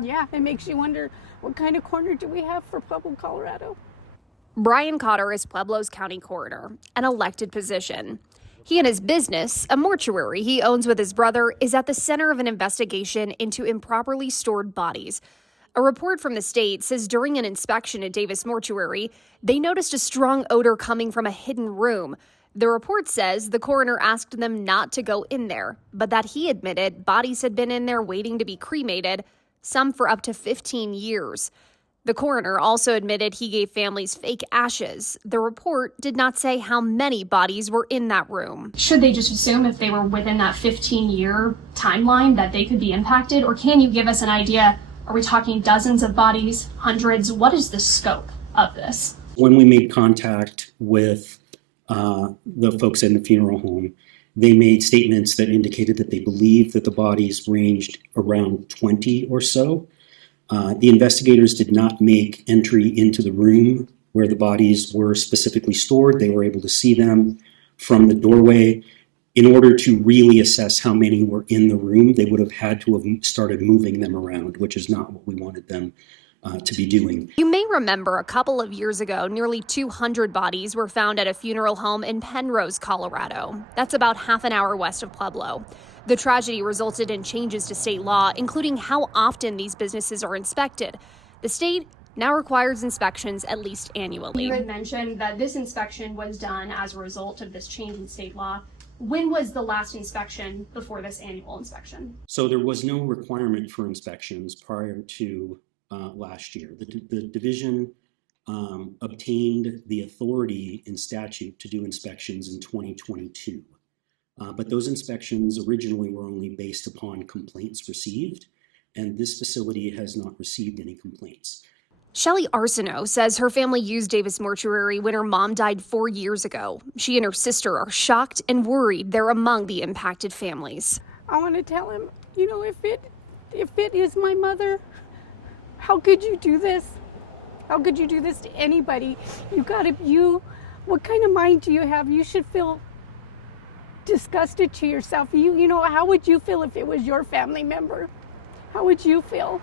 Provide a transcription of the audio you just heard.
Yeah, it makes you wonder, what kind of coroner do we have for Pueblo, Colorado? Brian Cotter is Pueblo's county coroner, an elected position. He and his business, a mortuary he owns with his brother, is at the center of an investigation into improperly stored bodies. A report from the state says during an inspection at Davis Mortuary, they noticed a strong odor coming from a hidden room. The report says the coroner asked them not to go in there, but that he admitted bodies had been in there waiting to be cremated, some for up to 15 years. The coroner also admitted he gave families fake ashes. The report did not say how many bodies were in that room. Should they just assume if they were within that 15-year timeline that they could be impacted? Or can you give us an idea? Are we talking dozens of bodies, hundreds? What is the scope of this? When we made contact with the folks in the funeral home, they made statements that indicated that they believed that the bodies ranged around 20 or so. The investigators did not make entry into the room where the bodies were specifically stored. They were able to see them from the doorway. In order to really assess how many were in the room, they would have had to have started moving them around, which is not what we wanted them to be doing. You may remember a couple of years ago, nearly 200 bodies were found at a funeral home in Penrose, Colorado. That's about half an hour west of Pueblo. The tragedy resulted in changes to state law, including how often these businesses are inspected. The state now requires inspections at least annually. You had mentioned that this inspection was done as a result of this change in state law. When was the last inspection before this annual inspection? So there was no requirement for inspections prior to last year. The division obtained the authority in statute to do inspections in 2022. But those inspections originally were only based upon complaints received, and this facility has not received any complaints. Shelly Arsenault says her family used Davis Mortuary when her mom died 4 years ago. She and her sister are shocked and worried they're among the impacted families. I want to tell him, if it is my mother, how could you do this? How could you do this to anybody? What kind of mind do you have? You should feel disgusted to yourself. How would you feel if it was your family member? How would you feel?